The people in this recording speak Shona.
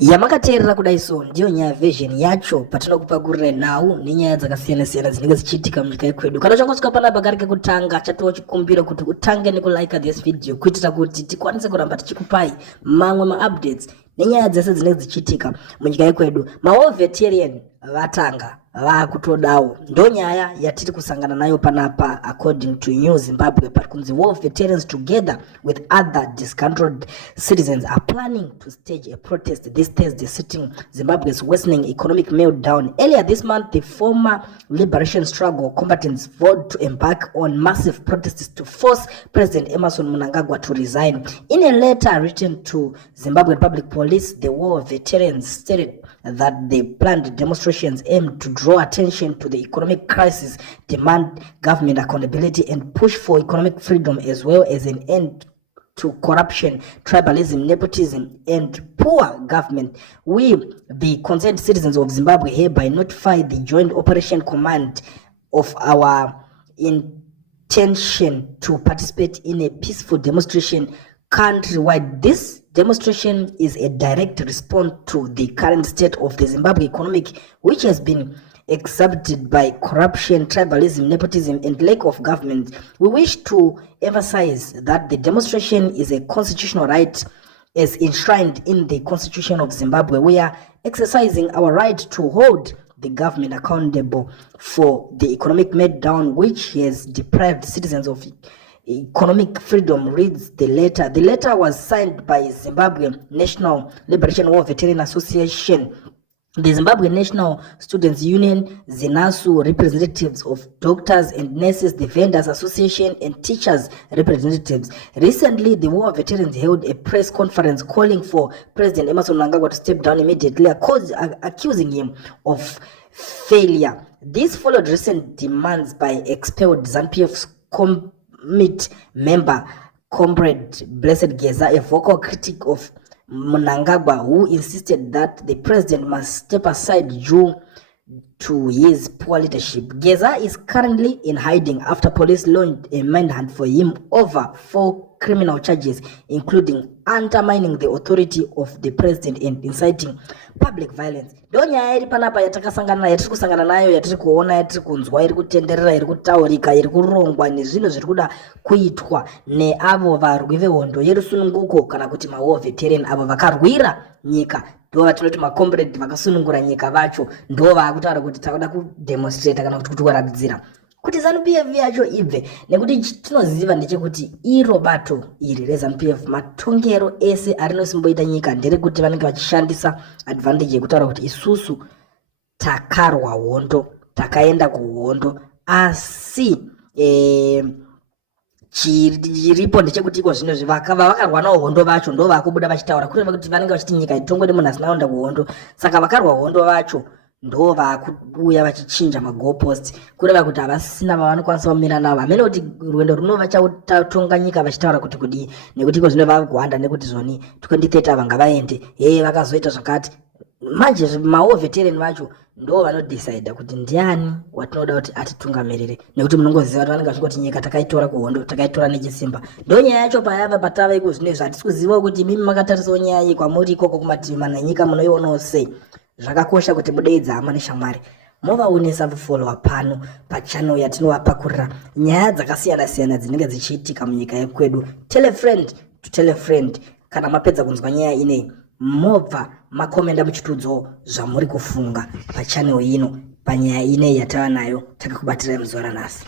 Yamakateerera kudaiso ndiyo nyaya vision yacho patinokupagurira nhau nenyaya dzakasiyana-siyana dzinenge dzichiitika munyika yekwedu. Kana changosvika panapa kari kekutanga chatova chikumbiro kuti utange nekulike this video kuitira kuti tikwanise kuramba tichikupai mamwe maupdates nenyaya dzese dzinenge dzichiitika munyika yekwedu. Mawarvetarian vatanga vakutodawo ndo nyaya yatiri kusangana nayo panapa. According to New Zimbabwe, parikunzi Warvets together with other disgruntled citizens are planning to stage a protest this Thursday, citing Zimbabwe's worsening economic meltdown. Earlier this month, the former liberation struggle combatants vowed to embark on massive protests to force President Emmerson Mnangagwa to resign. In a letter written to Zimbabwean Public Police, the Warvets stated that the planned demonstrations aim to draw attention to the economic crisis, demand government accountability, and push for economic freedom, as well as an end to corruption, tribalism, nepotism, and poor government. We, the concerned citizens of Zimbabwe, hereby notify the Joint Operation Command of our intention to participate in a peaceful demonstration countrywide. This demonstration is a direct response to the current state of the Zimbabwe economic, which has been exacerbated by corruption, tribalism, nepotism, and lack of government. We wish to emphasize that the demonstration is a constitutional right as enshrined in the Constitution of Zimbabwe. We are exercising our right to hold the government accountable for the economic meltdown which has deprived citizens of economic freedom, reads the letter. The letter was signed by Zimbabwe National Liberation War Veteran Association, the Zimbabwe National Students Union, ZINASU, representatives of doctors and nurses, the Vendors Association, and teachers representatives. Recently, the war veterans held a press conference calling for President Emmerson Mnangagwa to step down immediately, accusing him of failure. This followed recent demands by expelled ZANU-PF's Commit member, Comrade Blessed Geza, a vocal critic of Mnangagwa, who insisted that the president must step aside due to his poor leadership. Geza is currently in hiding after police launched a manhunt for him over 4 criminal charges, including undermining the authority of the president and inciting public violence. Donya iri panapa yatakasangana nayo, yatiri kusangana nayo, yatiri kuona, yatiri kunzwa, iri kutenderera, iri kutaurika, iri kurongwa nezvinhu zviri kuda kuitwa neavo varwi vehondo yerusununguko kana kuti mawarvetarian avo vakarwira nyika. Ndo vatinoti macomrade vakasunungura nyika vacho ndo vakutaura kuti takuda kudemonstrate kana kuti kuratidza kuti ZANU-PF yacho ibve, nekuti tinoziva ndechekuti iro bato iri reZANU-PF matongero ese arinosimboita nyika nderekuti vanenge vachishandisa advantage yekutaura kuti isusu takarwa hondo, takaenda kuhondo, asi chiripo ndechekuti iko zvino vakarwa nawo hondo vacho ndo vakubuda vachitaura kureva kuti vanenge vachiti nyika itongwe munhu asina kuenda kuhondo. Saka vakarwa hondo vacho ndo vakuuya vachichinja magoalpost kureva kuti havasina vavanokwanisa kumira navo. Hamene kuti rwendo runo vachatonga nyika vachitaura kuti kudii, nekuti iko zvino vakuhwanda nekuti zvoni 2030 vanga vaende vakazoita zvakati. Manje mawarvetarian vacho ndo vanodecide kuti ndiani watinoda kuti atitungamirire, nekuti munongoziva kuti vanenge vachingoti nyika takaitora kuhondo, takaitora nechisimba. Ndo nyaya yacho payava patava iko zvino izvi hatisi kuziva kuti mimi makatarisawo nyaya iyi kwamuri ikoko kumativi mana nyika munoionawo sei. Zvakakosha kuti mudeidza hama neshamwari movaonesa follow pano pachannel yatinovapakurira nyaya dzakasiyana-siyana dzinenge dzichiitika munyika yekwedu. Tell a friend to tell a friend. Kana mapedza kunzwa nyaya inei mobva makomenda muchitudzo zvamuri kufunga pachannel ino panyaya inei yatava nayo takakubatira muzuva ranhasi.